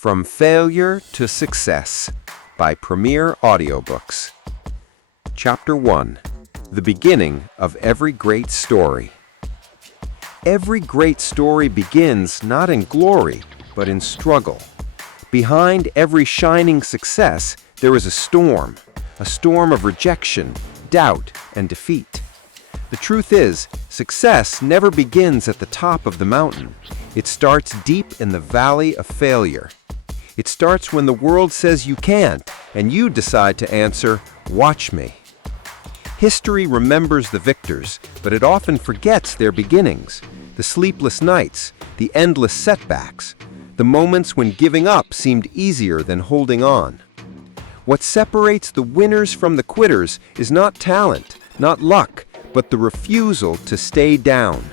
From Failure to Success by Premier Audiobooks. Chapter 1. The Beginning of Every Great Story. Every great story begins not in glory, but in struggle. Behind every shining success, there is a storm of rejection, doubt, and defeat. The truth is, success never begins at the top of the mountain. It starts deep in the valley of failure. It starts when the world says you can't, and you decide to answer, "Watch me." History remembers the victors, but it often forgets their beginnings, the sleepless nights, the endless setbacks, the moments when giving up seemed easier than holding on. What separates the winners from the quitters is not talent, not luck, but the refusal to stay down.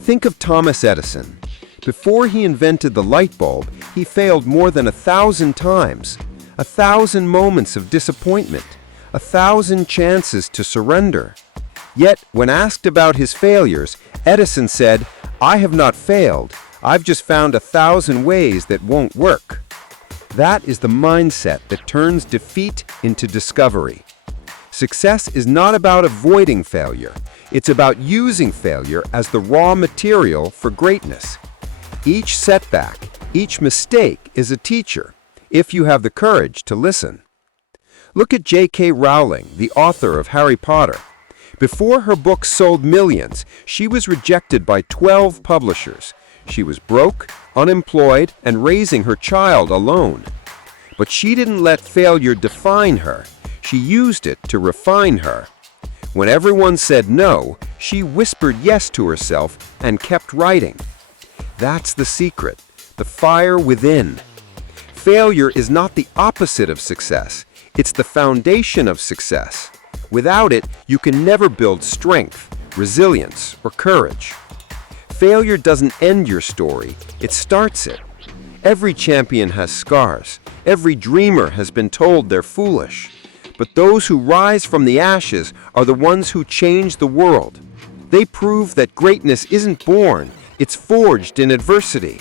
Think of Thomas Edison. Before he invented the light bulb, he failed more than 1,000 times, 1,000 moments of disappointment, 1,000 chances to surrender. Yet, when asked about his failures, Edison said, "I have not failed. I've just found 1,000 ways that won't work." That is the mindset that turns defeat into discovery. Success is not about avoiding failure. It's about using failure as the raw material for greatness. Each setback, each mistake is a teacher, if you have the courage to listen. Look at J.K. Rowling, the author of Harry Potter. Before her books sold millions, she was rejected by 12 publishers. She was broke, unemployed, and raising her child alone. But she didn't let failure define her. She used it to refine her. When everyone said no, she whispered yes to herself and kept writing. That's the secret, the fire within. Failure is not the opposite of success. It's the foundation of success. Without it, you can never build strength, resilience, or courage. Failure doesn't end your story, it starts it. Every champion has scars. Every dreamer has been told they're foolish. But those who rise from the ashes are the ones who change the world. They prove that greatness isn't born, it's forged in adversity.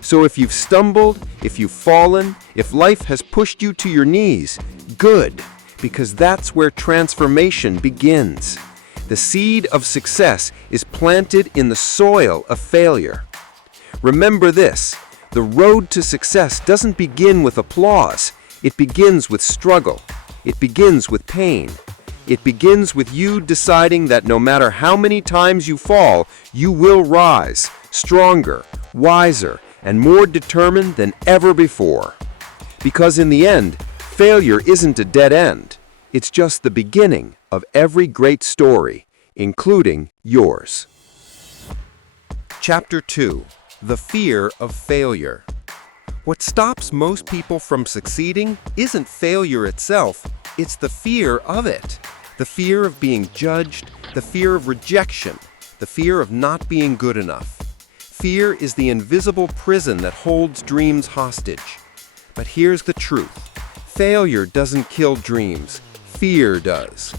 So if you've stumbled, if you've fallen, if life has pushed you to your knees, good, because that's where transformation begins. The seed of success is planted in the soil of failure. Remember this, the road to success doesn't begin with applause. It begins with struggle. It begins with pain. It begins with you deciding that no matter how many times you fall, you will rise, stronger, wiser, and more determined than ever before. Because in the end, failure isn't a dead end. It's just the beginning of every great story, including yours. Chapter 2. The Fear of Failure. What stops most people from succeeding isn't failure itself, it's the fear of it. The fear of being judged, the fear of rejection, the fear of not being good enough. Fear is the invisible prison that holds dreams hostage. But here's the truth. Failure doesn't kill dreams. Fear does.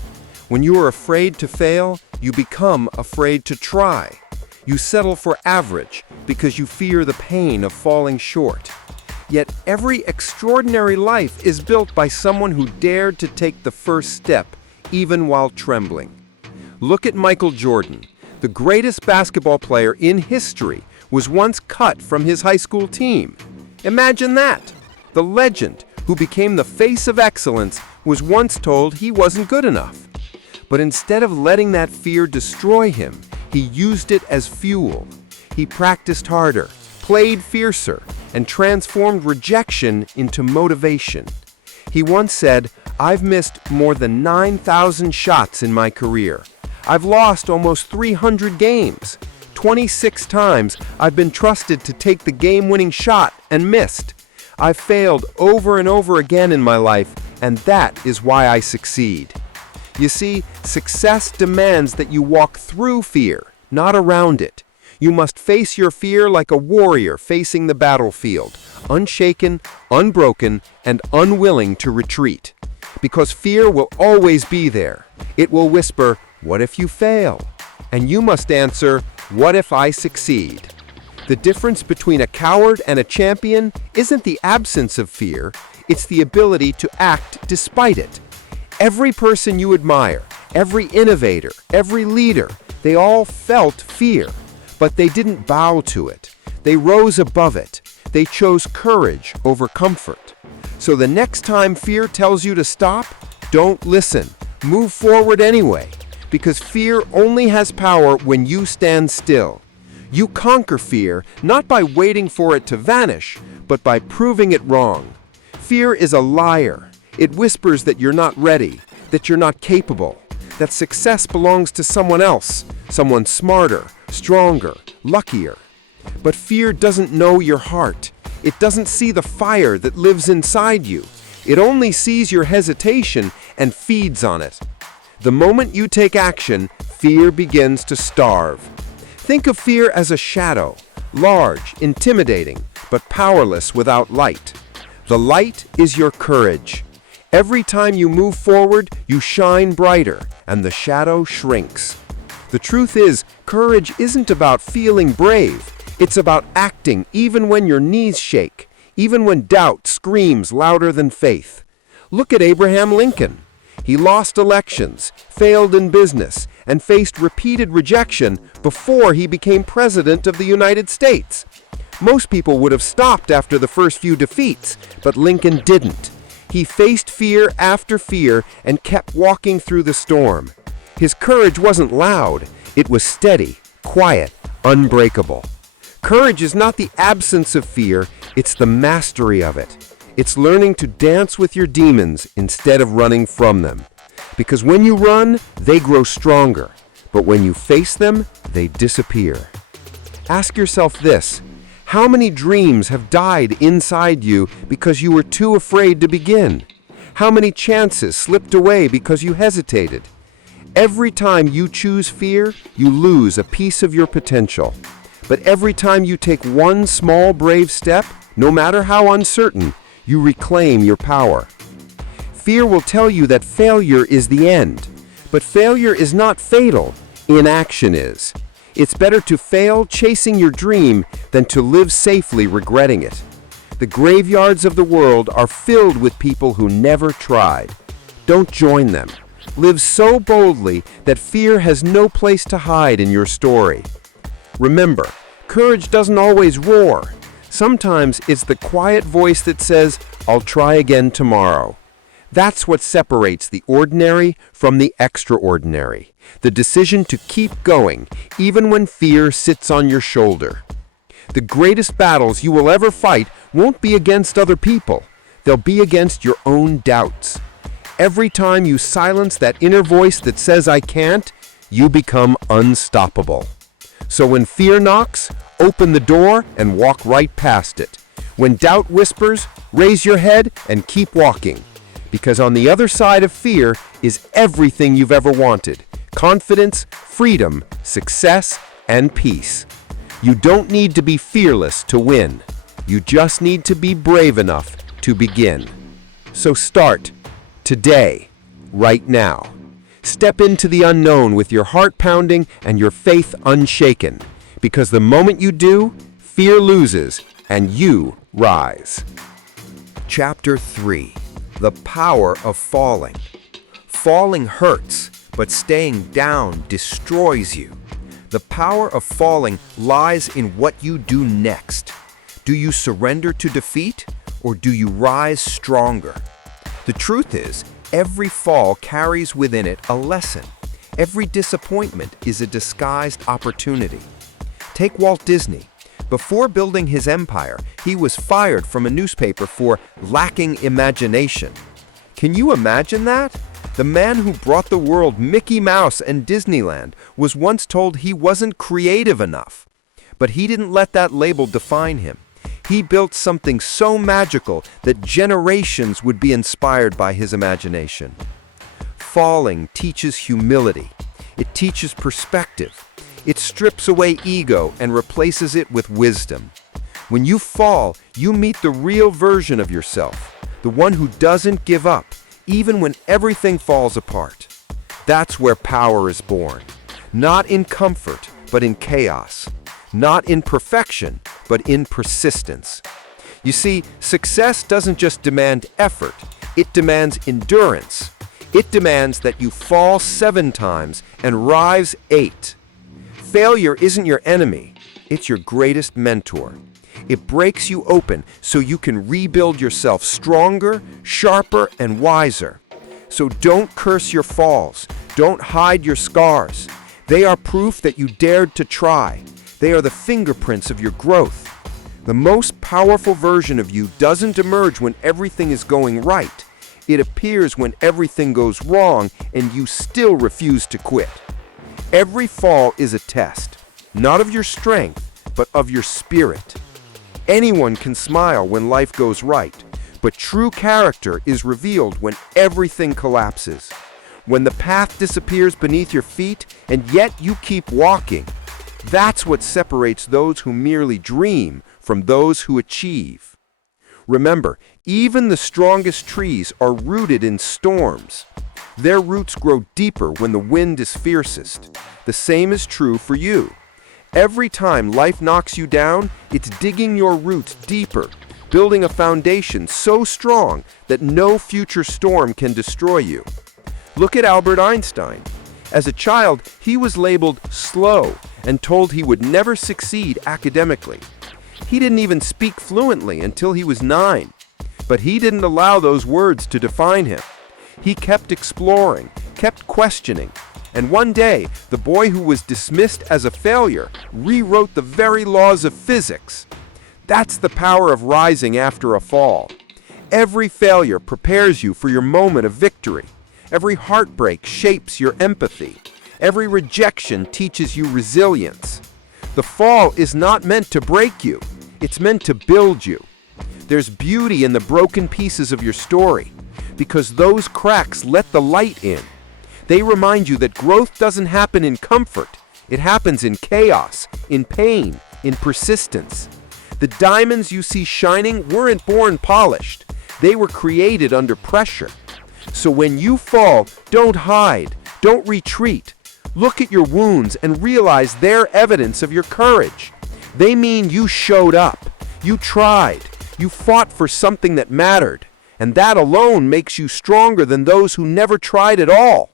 When you are afraid to fail, you become afraid to try. You settle for average because you fear the pain of falling short. Yet every extraordinary life is built by someone who dared to take the first step, even while trembling. Look at Michael Jordan. The greatest basketball player in history was once cut from his high school team. Imagine that! The legend, who became the face of excellence, was once told he wasn't good enough. But instead of letting that fear destroy him, he used it as fuel. He practiced harder, played fiercer, and transformed rejection into motivation. He once said, "I've missed more than 9,000 shots in my career. I've lost almost 300 games. 26 times I've been trusted to take the game-winning shot and missed. I've failed over and over again in my life, and that is why I succeed." You see, success demands that you walk through fear, not around it. You must face your fear like a warrior facing the battlefield, unshaken, unbroken, and unwilling to retreat. Because fear will always be there. It will whisper, "What if you fail?" And you must answer, "What if I succeed?" The difference between a coward and a champion isn't the absence of fear, it's the ability to act despite it. Every person you admire, every innovator, every leader, they all felt fear, but they didn't bow to it. They rose above it. They chose courage over comfort. So the next time fear tells you to stop, don't listen. Move forward anyway, because fear only has power when you stand still. You conquer fear not by waiting for it to vanish, but by proving it wrong. Fear is a liar. It whispers that you're not ready, that you're not capable, that success belongs to someone else, someone smarter, stronger, luckier. But fear doesn't know your heart. It doesn't see the fire that lives inside you. It only sees your hesitation and feeds on it. The moment you take action, fear begins to starve. Think of fear as a shadow, large, intimidating, but powerless without light. The light is your courage. Every time you move forward, you shine brighter, and the shadow shrinks. The truth is, courage isn't about feeling brave. It's about acting even when your knees shake, even when doubt screams louder than faith. Look at Abraham Lincoln. He lost elections, failed in business, and faced repeated rejection before he became president of the United States. Most people would have stopped after the first few defeats, but Lincoln didn't. He faced fear after fear and kept walking through the storm. His courage wasn't loud, it was steady, quiet, unbreakable. Courage is not the absence of fear, it's the mastery of it. It's learning to dance with your demons instead of running from them. Because when you run, they grow stronger, but when you face them, they disappear. Ask yourself this: how many dreams have died inside you because you were too afraid to begin? How many chances slipped away because you hesitated? Every time you choose fear, you lose a piece of your potential. But every time you take one small brave step, no matter how uncertain, you reclaim your power. Fear will tell you that failure is the end, but failure is not fatal, inaction is. It's better to fail chasing your dream than to live safely regretting it. The graveyards of the world are filled with people who never tried. Don't join them. Live so boldly that fear has no place to hide in your story. Remember, courage doesn't always roar. Sometimes it's the quiet voice that says, "I'll try again tomorrow." That's what separates the ordinary from the extraordinary. The decision to keep going, even when fear sits on your shoulder. The greatest battles you will ever fight won't be against other people. They'll be against your own doubts. Every time you silence that inner voice that says, "I can't," you become unstoppable. So when fear knocks, open the door and walk right past it. When doubt whispers, raise your head and keep walking. Because on the other side of fear is everything you've ever wanted: confidence, freedom, success, and peace. You don't need to be fearless to win. You just need to be brave enough to begin. So start today, right now. Step into the unknown with your heart pounding and your faith unshaken. Because the moment you do, fear loses and you rise. Chapter 3. The Power of Falling. Falling hurts, but staying down destroys you. The power of falling lies in what you do next. Do you surrender to defeat, or do you rise stronger? The truth is, every fall carries within it a lesson. Every disappointment is a disguised opportunity. Take Walt Disney. Before building his empire, he was fired from a newspaper for lacking imagination. Can you imagine that? The man who brought the world Mickey Mouse and Disneyland was once told he wasn't creative enough. But he didn't let that label define him. He built something so magical that generations would be inspired by his imagination. Falling teaches humility. It teaches perspective. It strips away ego and replaces it with wisdom. When you fall, you meet the real version of yourself, the one who doesn't give up, even when everything falls apart. That's where power is born, not in comfort, but in chaos. not in perfection, but in persistence. You see, success doesn't just demand effort, it demands endurance. It demands that you fall 7 times and rise 8. Failure isn't your enemy, it's your greatest mentor. It breaks you open so you can rebuild yourself stronger, sharper, and wiser. So don't curse your falls. Don't hide your scars. They are proof that you dared to try. They are the fingerprints of your growth. The most powerful version of you doesn't emerge when everything is going right. It appears when everything goes wrong and you still refuse to quit. Every fall is a test, not of your strength, but of your spirit. Anyone can smile when life goes right, but true character is revealed when everything collapses. When the path disappears beneath your feet and yet you keep walking. That's what separates those who merely dream from those who achieve. Remember, even the strongest trees are rooted in storms. Their roots grow deeper when the wind is fiercest. The same is true for you. Every time life knocks you down, it's digging your roots deeper, building a foundation so strong that no future storm can destroy you. Look at Albert Einstein. As a child, he was labeled slow and told he would never succeed academically. He didn't even speak fluently until he was 9. But he didn't allow those words to define him. He kept exploring, kept questioning, and one day, the boy who was dismissed as a failure rewrote the very laws of physics. That's the power of rising after a fall. Every failure prepares you for your moment of victory. Every heartbreak shapes your empathy. Every rejection teaches you resilience. The fall is not meant to break you. It's meant to build you. There's beauty in the broken pieces of your story, because those cracks let the light in. They remind you that growth doesn't happen in comfort. It happens in chaos, in pain, in persistence. The diamonds you see shining weren't born polished. They were created under pressure. So when you fall, don't hide, don't retreat. Look at your wounds and realize they're evidence of your courage. They mean you showed up, you tried, you fought for something that mattered, and that alone makes you stronger than those who never tried at all.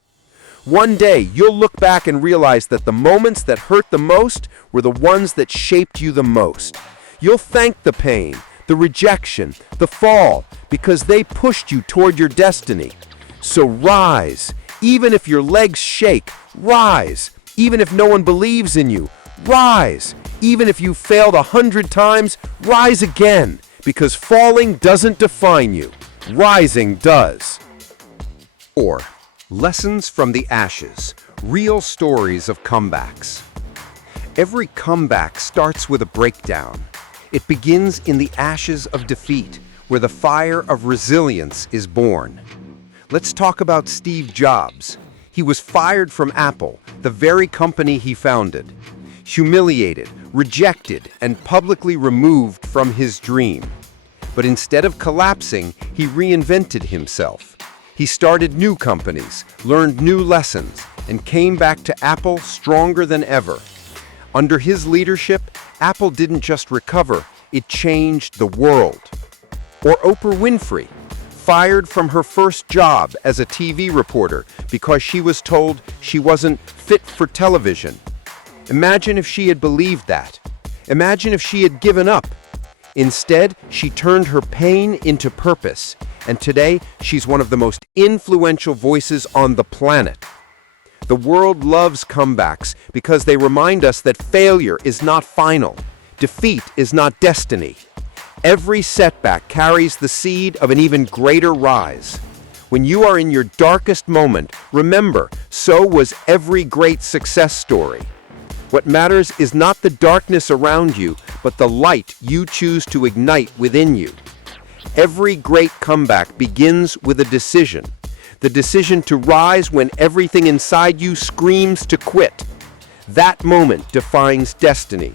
One day, you'll look back and realize that the moments that hurt the most were the ones that shaped you the most. You'll thank the pain, the rejection, the fall, because they pushed you toward your destiny. So rise, even if your legs shake, rise, even if no one believes in you, rise, even if you failed 100 times, rise again, because falling doesn't define you, rising does. 4. Lessons from the ashes, real stories of comebacks. Every comeback starts with a breakdown. It begins in the ashes of defeat, where the fire of resilience is born. Let's talk about Steve Jobs. He was fired from Apple, the very company he founded. Humiliated, rejected, and publicly removed from his dream. But instead of collapsing, he reinvented himself. He started new companies, learned new lessons, and came back to Apple stronger than ever. Under his leadership, Apple didn't just recover, it changed the world. Or Oprah Winfrey, fired from her first job as a TV reporter because she was told she wasn't fit for television. Imagine if she had believed that. Imagine if she had given up. Instead, she turned her pain into purpose, and today she's one of the most influential voices on the planet. The world loves comebacks because they remind us that failure is not final, defeat is not destiny. Every setback carries the seed of an even greater rise. When you are in your darkest moment, remember, so was every great success story. What matters is not the darkness around you, but the light you choose to ignite within you. Every great comeback begins with a decision. The decision to rise when everything inside you screams to quit. That moment defines destiny.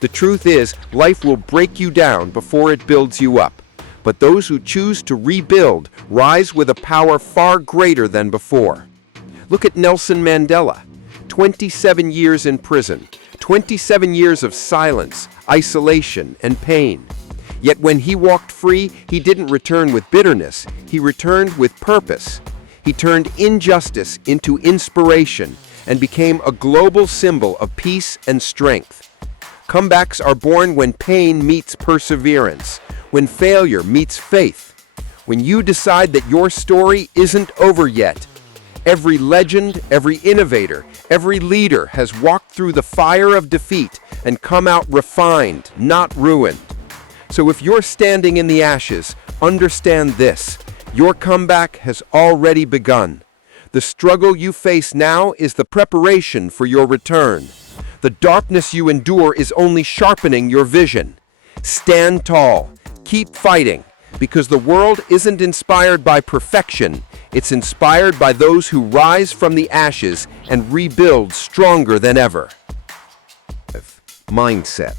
The truth is, life will break you down before it builds you up. But those who choose to rebuild rise with a power far greater than before. Look at Nelson Mandela. 27 years in prison, 27 years of silence, isolation, and pain. Yet when he walked free, he didn't return with bitterness. He returned with purpose. He turned injustice into inspiration and became a global symbol of peace and strength. Comebacks are born when pain meets perseverance, when failure meets faith, when you decide that your story isn't over yet. Every legend, every innovator, every leader has walked through the fire of defeat and come out refined, not ruined. So if you're standing in the ashes, understand this: your comeback has already begun. The struggle you face now is the preparation for your return. The darkness you endure is only sharpening your vision. Stand tall, keep fighting, because the world isn't inspired by perfection. It's inspired by those who rise from the ashes and rebuild stronger than ever. Mindset,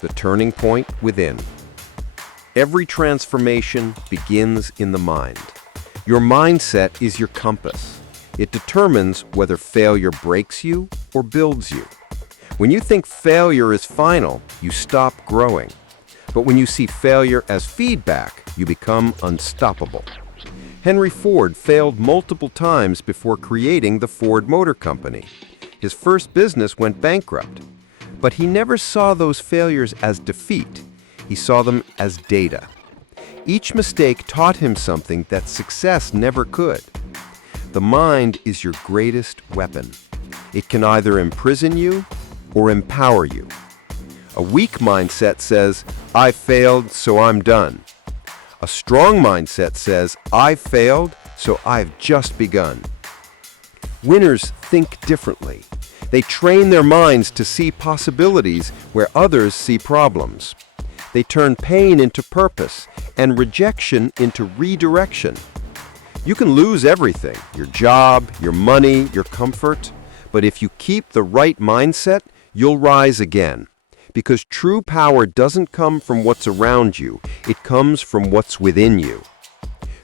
the turning point within. Every transformation begins in the mind. Your mindset is your compass. It determines whether failure breaks you or builds you. When you think failure is final, you stop growing. But when you see failure as feedback, you become unstoppable. Henry Ford failed multiple times before creating the Ford Motor Company. His first business went bankrupt. But he never saw those failures as defeat. He saw them as data. Each mistake taught him something that success never could. The mind is your greatest weapon. It can either imprison you or empower you. A weak mindset says, "I failed, so I'm done." A strong mindset says, "I failed, so I've just begun." Winners think differently. They train their minds to see possibilities where others see problems. They turn pain into purpose and rejection into redirection. You can lose everything, your job, your money, your comfort, but if you keep the right mindset, you'll rise again. Because true power doesn't come from what's around you, it comes from what's within you.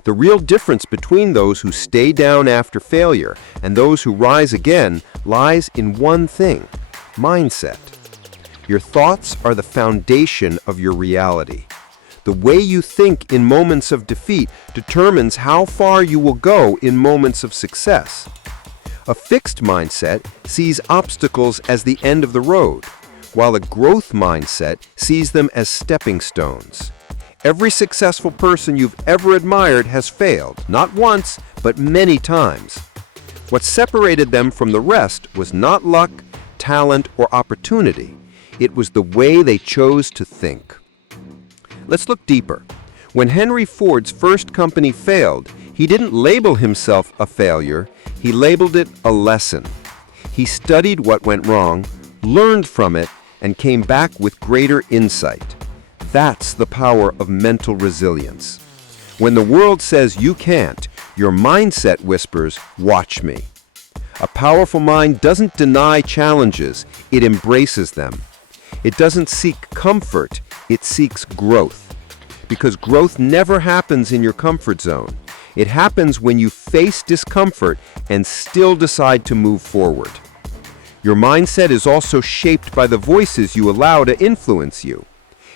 The real difference between those who stay down after failure and those who rise again lies in one thing: mindset. Your thoughts are the foundation of your reality. The way you think in moments of defeat determines how far you will go in moments of success. A fixed mindset sees obstacles as the end of the road, while a growth mindset sees them as stepping stones. Every successful person you've ever admired has failed, not once, but many times. What separated them from the rest was not luck, talent, or opportunity. It was the way they chose to think. Let's look deeper. When Henry Ford's first company failed, he didn't label himself a failure, he labeled it a lesson. He studied what went wrong, learned from it, and came back with greater insight. That's the power of mental resilience. When the world says you can't, your mindset whispers, "Watch me." A powerful mind doesn't deny challenges, it embraces them. It doesn't seek comfort, it seeks growth. Because growth never happens in your comfort zone. It happens when you face discomfort and still decide to move forward. Your mindset is also shaped by the voices you allow to influence you.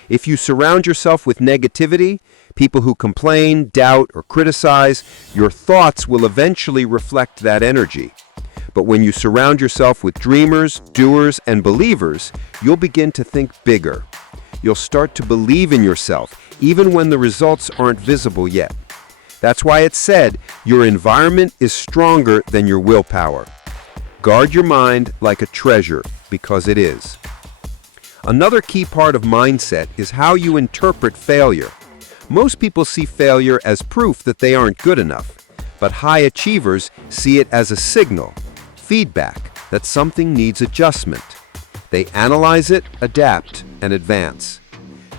If you surround yourself with negativity, people who complain, doubt, or criticize, your thoughts will eventually reflect that energy. But when you surround yourself with dreamers, doers, and believers, you'll begin to think bigger. You'll start to believe in yourself, even when the results aren't visible yet. That's why it's said, your environment is stronger than your willpower. Guard your mind like a treasure, because it is. Another key part of mindset is how you interpret failure. Most people see failure as proof that they aren't good enough, but high achievers see it as a signal, feedback, that something needs adjustment. They analyze it, adapt, and advance.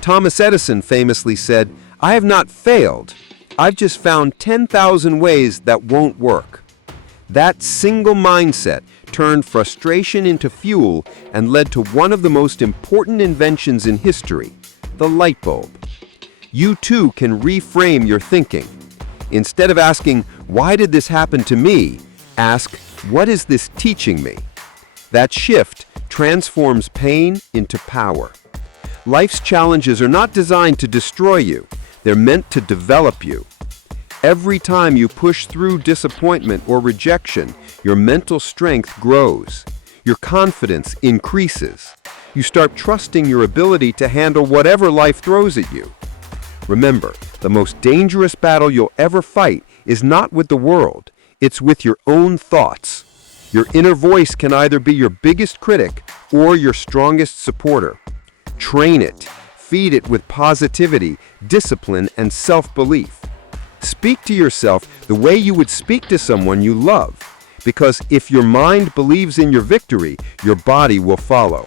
Thomas Edison famously said, "I have not failed. I've just found 10,000 ways that won't work." That single mindset turned frustration into fuel and led to one of the most important inventions in history, the light bulb. You too can reframe your thinking. Instead of asking, "Why did this happen to me?" ask, "What is this teaching me?" That shift transforms pain into power. Life's challenges are not designed to destroy you. They're meant to develop you. Every time you push through disappointment or rejection, your mental strength grows. Your confidence increases. You start trusting your ability to handle whatever life throws at you. Remember, the most dangerous battle you'll ever fight is not with the world. It's with your own thoughts. Your inner voice can either be your biggest critic or your strongest supporter. Train it. Feed it with positivity, discipline, and self-belief. Speak to yourself the way you would speak to someone you love, because if your mind believes in your victory, your body will follow.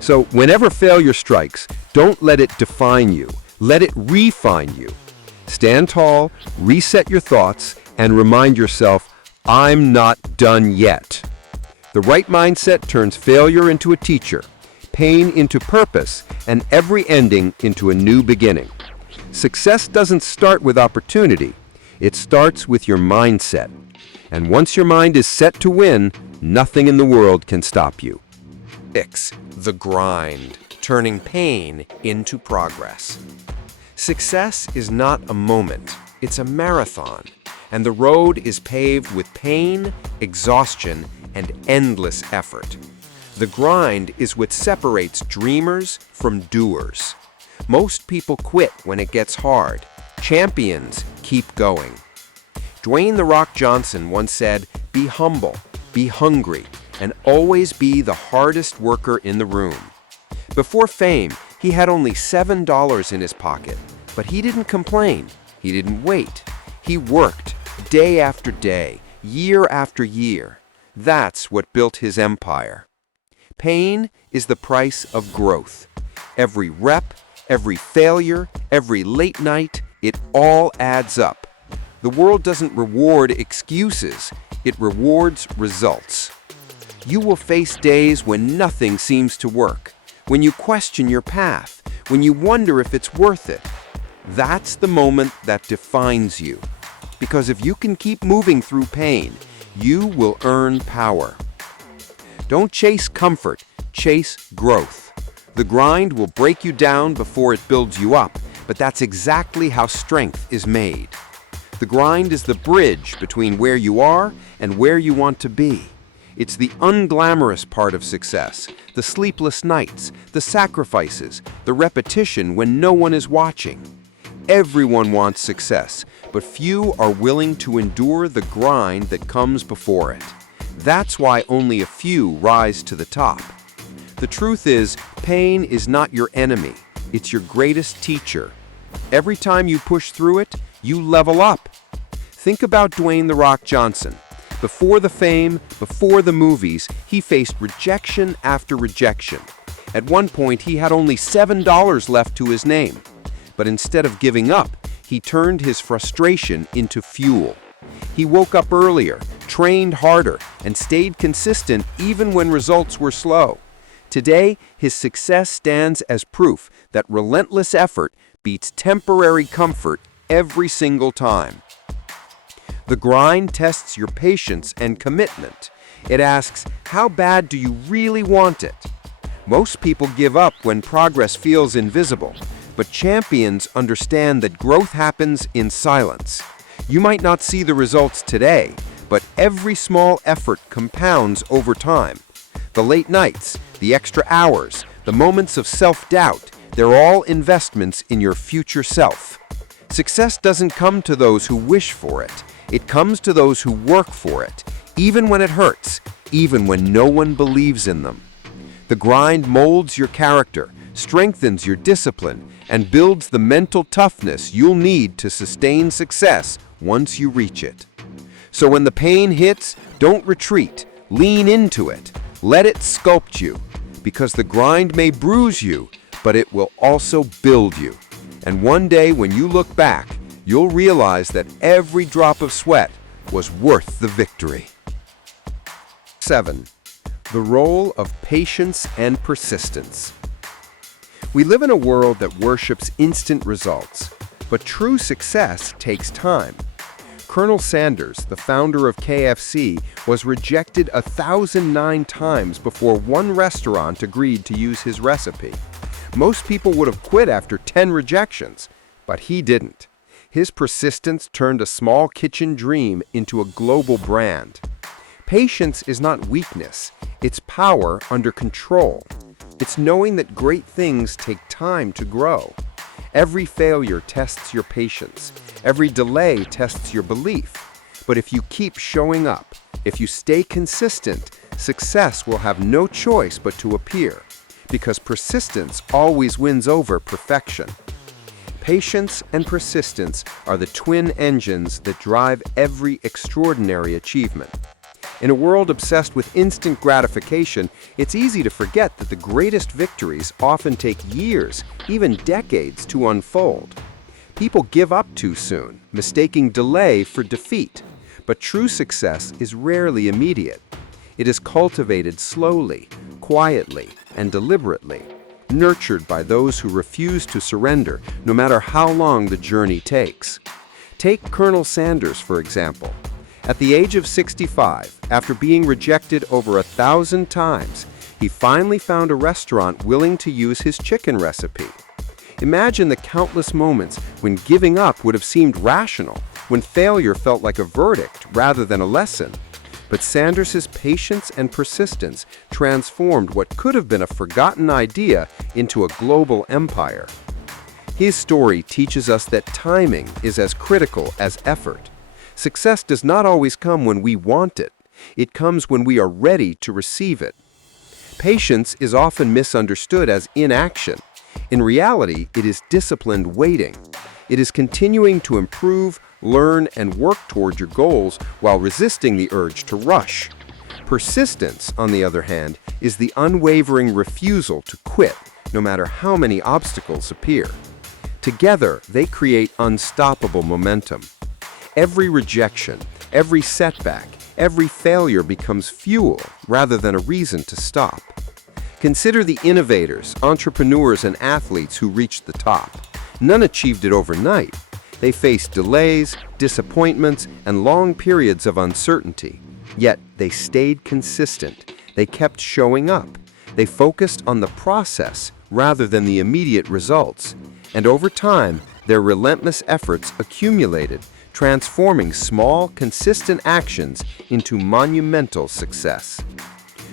So whenever failure strikes, don't let it define you. Let it refine you. Stand tall, reset your thoughts, and remind yourself, I'm not done yet. The right mindset turns failure into a teacher, pain into purpose, and every ending into a new beginning. Success doesn't start with opportunity. It starts with your mindset. And once your mind is set to win, nothing in the world can stop you. 6. The grind, turning pain into progress. Success is not a moment, it's a marathon, and the road is paved with pain, exhaustion, and endless effort. The grind is what separates dreamers from doers. Most people quit when it gets hard. Champions keep going. Dwayne "The Rock" Johnson once said, "Be humble, be hungry, and always be the hardest worker in the room." Before fame, he had only $7 in his pocket, but he didn't complain. He didn't wait. He worked day after day, year after year. That's what built his empire. Pain is the price of growth. Every rep, every failure, every late night, it all adds up. The world doesn't reward excuses, it rewards results. You will face days when nothing seems to work, when you question your path, when you wonder if it's worth it. That's the moment that defines you. Because if you can keep moving through pain, you will earn power. Don't chase comfort, chase growth. The grind will break you down before it builds you up, but that's exactly how strength is made. The grind is the bridge between where you are and where you want to be. It's the unglamorous part of success, the sleepless nights, the sacrifices, the repetition when no one is watching. Everyone wants success, but few are willing to endure the grind that comes before it. That's why only a few rise to the top. The truth is, pain is not your enemy. It's your greatest teacher. Every time you push through it, you level up. Think about Dwayne "The Rock" Johnson. Before the fame, before the movies, he faced rejection after rejection. At one point, he had only $7 left to his name. But instead of giving up, he turned his frustration into fuel. He woke up earlier, trained harder, and stayed consistent even when results were slow. Today, his success stands as proof that relentless effort beats temporary comfort every single time. The grind tests your patience and commitment. It asks, how bad do you really want it? Most people give up when progress feels invisible, but champions understand that growth happens in silence. You might not see the results today, but every small effort compounds over time. The late nights, the extra hours, the moments of self-doubt, they're all investments in your future self. Success doesn't come to those who wish for it. It comes to those who work for it, even when it hurts, even when no one believes in them. The grind molds your character, strengthens your discipline, and builds the mental toughness you'll need to sustain success once you reach it. So when the pain hits, don't retreat. Lean into it. Let it sculpt you, because the grind may bruise you, but it will also build you. And one day when you look back, you'll realize that every drop of sweat was worth the victory. 7. The role of patience and persistence. We live in a world that worships instant results, but true success takes time. Colonel Sanders, the founder of KFC, was rejected 1,009 times before one restaurant agreed to use his recipe. Most people would have quit after 10 rejections, but he didn't. His persistence turned a small kitchen dream into a global brand. Patience is not weakness, it's power under control. It's knowing that great things take time to grow. Every failure tests your patience. Every delay tests your belief. But if you keep showing up, if you stay consistent, success will have no choice but to appear, because persistence always wins over perfection. Patience and persistence are the twin engines that drive every extraordinary achievement. In a world obsessed with instant gratification, it's easy to forget that the greatest victories often take years, even decades, to unfold. People give up too soon, mistaking delay for defeat. But true success is rarely immediate. It is cultivated slowly, quietly, and deliberately, nurtured by those who refuse to surrender, no matter how long the journey takes. Take Colonel Sanders, for example. At the age of 65, after being rejected over 1,000 times, he finally found a restaurant willing to use his chicken recipe. Imagine the countless moments when giving up would have seemed rational, when failure felt like a verdict rather than a lesson. But Sanders's patience and persistence transformed what could have been a forgotten idea into a global empire. His story teaches us that timing is as critical as effort. Success does not always come when we want it. It comes when we are ready to receive it. Patience is often misunderstood as inaction. In reality, it is disciplined waiting. It is continuing to improve, learn, and work toward your goals while resisting the urge to rush. Persistence, on the other hand, is the unwavering refusal to quit, no matter how many obstacles appear. Together, they create unstoppable momentum. Every rejection, every setback, every failure becomes fuel rather than a reason to stop. Consider the innovators, entrepreneurs, and athletes who reached the top. None achieved it overnight. They faced delays, disappointments, and long periods of uncertainty. Yet they stayed consistent. They kept showing up. They focused on the process rather than the immediate results. And over time, their relentless efforts accumulated, transforming small, consistent actions into monumental success.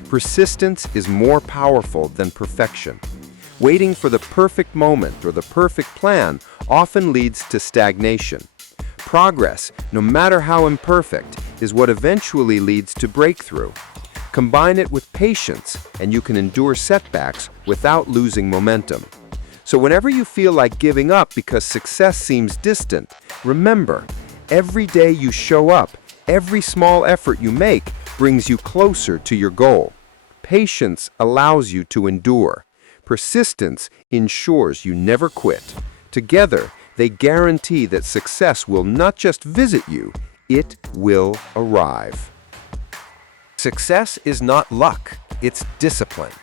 Persistence is more powerful than perfection. Waiting for the perfect moment or the perfect plan often leads to stagnation. Progress, no matter how imperfect, is what eventually leads to breakthrough. Combine it with patience, and you can endure setbacks without losing momentum. So whenever you feel like giving up because success seems distant, remember, every day you show up, every small effort you make brings you closer to your goal. Patience allows you to endure. Persistence ensures you never quit. Together, they guarantee that success will not just visit you, it will arrive. Success is not luck, it's discipline.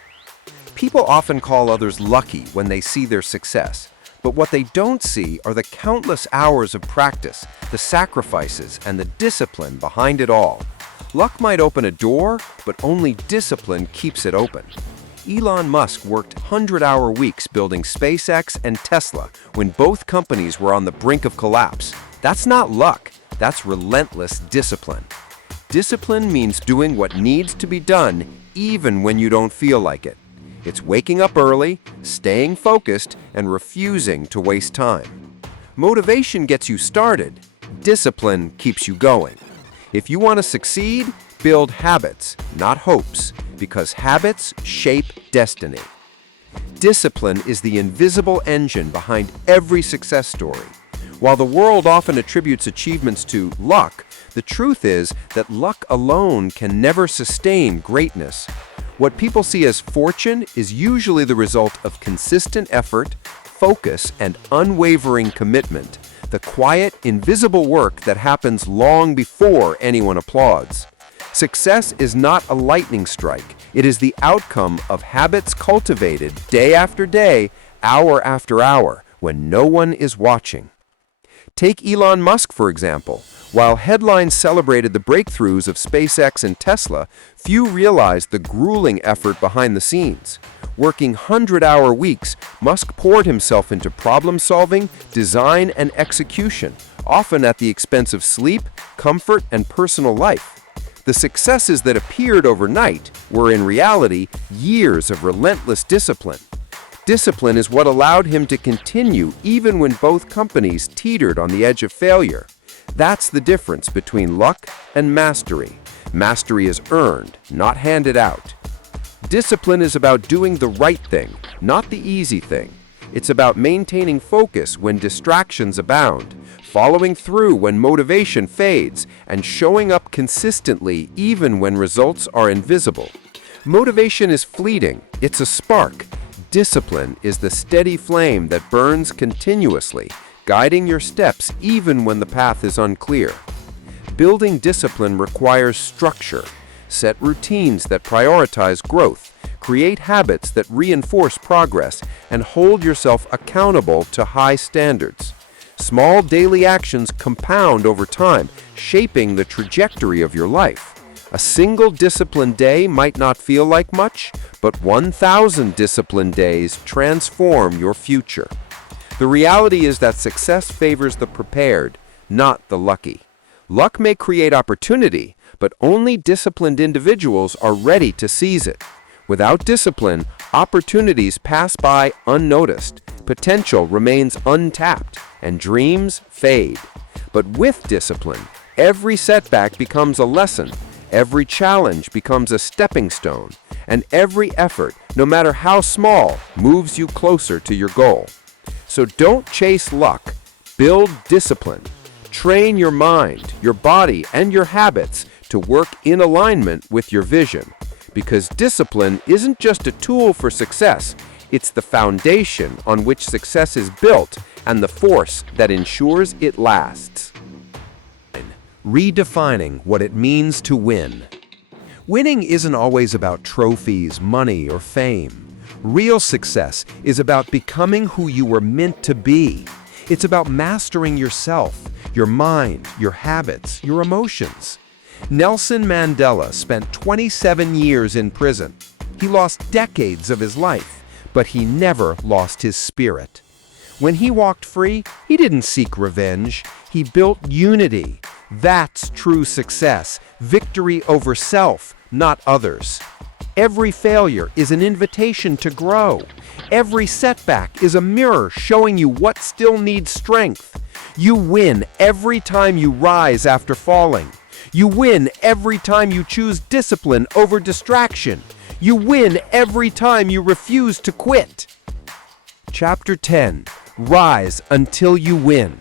People often call others lucky when they see their success, but what they don't see are the countless hours of practice, the sacrifices, and the discipline behind it all. Luck might open a door, but only discipline keeps it open. Elon Musk worked 100-hour weeks building SpaceX and Tesla when both companies were on the brink of collapse. That's not luck, that's relentless discipline. Discipline means doing what needs to be done even when you don't feel like it. It's waking up early, staying focused, and refusing to waste time. Motivation gets you started. Discipline keeps you going. If you want to succeed, build habits, not hopes, because habits shape destiny. Discipline is the invisible engine behind every success story. While the world often attributes achievements to luck, the truth is that luck alone can never sustain greatness. What people see as fortune is usually the result of consistent effort, focus, and unwavering commitment, the quiet, invisible work that happens long before anyone applauds. Success is not a lightning strike. It is the outcome of habits cultivated day after day, hour after hour, when no one is watching. Take Elon Musk, for example. While headlines celebrated the breakthroughs of SpaceX and Tesla, few realized the grueling effort behind the scenes. Working 100-hour weeks, Musk poured himself into problem-solving, design, and execution, often at the expense of sleep, comfort, and personal life. The successes that appeared overnight were in reality years of relentless discipline. Discipline is what allowed him to continue even when both companies teetered on the edge of failure. That's the difference between luck and mastery. Mastery is earned, not handed out. Discipline is about doing the right thing, not the easy thing. It's about maintaining focus when distractions abound, following through when motivation fades, and showing up consistently even when results are invisible. Motivation is fleeting, it's a spark. Discipline is the steady flame that burns continuously, guiding your steps even when the path is unclear. Building discipline requires structure. Set routines that prioritize growth, create habits that reinforce progress, and hold yourself accountable to high standards. Small daily actions compound over time, shaping the trajectory of your life. A single disciplined day might not feel like much, but 1,000 disciplined days transform your future. The reality is that success favors the prepared, not the lucky. Luck may create opportunity, but only disciplined individuals are ready to seize it. Without discipline, opportunities pass by unnoticed, potential remains untapped, and dreams fade. But with discipline, every setback becomes a lesson, every challenge becomes a stepping stone, and every effort, no matter how small, moves you closer to your goal. So don't chase luck, build discipline. Train your mind, your body, and your habits to work in alignment with your vision. Because discipline isn't just a tool for success, it's the foundation on which success is built and the force that ensures it lasts. Redefining what it means to win. Winning isn't always about trophies, money, or fame. Real success is about becoming who you were meant to be. It's about mastering yourself, your mind, your habits, your emotions. Nelson Mandela spent 27 years in prison. He lost decades of his life, but he never lost his spirit. When he walked free, he didn't seek revenge. He built unity. That's true success, victory over self, not others. Every failure is an invitation to grow. Every setback is a mirror showing you what still needs strength. You win every time you rise after falling. You win every time you choose discipline over distraction. You win every time you refuse to quit. Chapter 10. Rise until you win.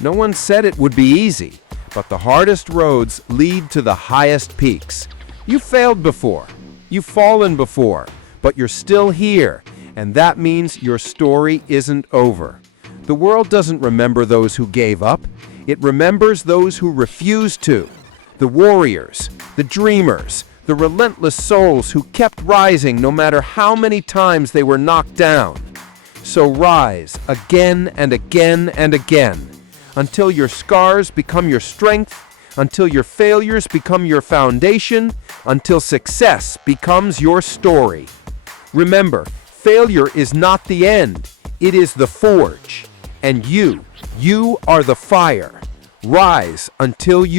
No one said it would be easy, but the hardest roads lead to the highest peaks. You failed before. You've fallen before, but you're still here, and that means your story isn't over. The world doesn't remember those who gave up. It remembers those who refused to. The warriors, the dreamers, the relentless souls who kept rising no matter how many times they were knocked down. So rise again and again and again, until your scars become your strength, until your failures become your foundation, until success becomes your story. Remember, failure is not the end, it is the forge. And you are the fire. Rise until you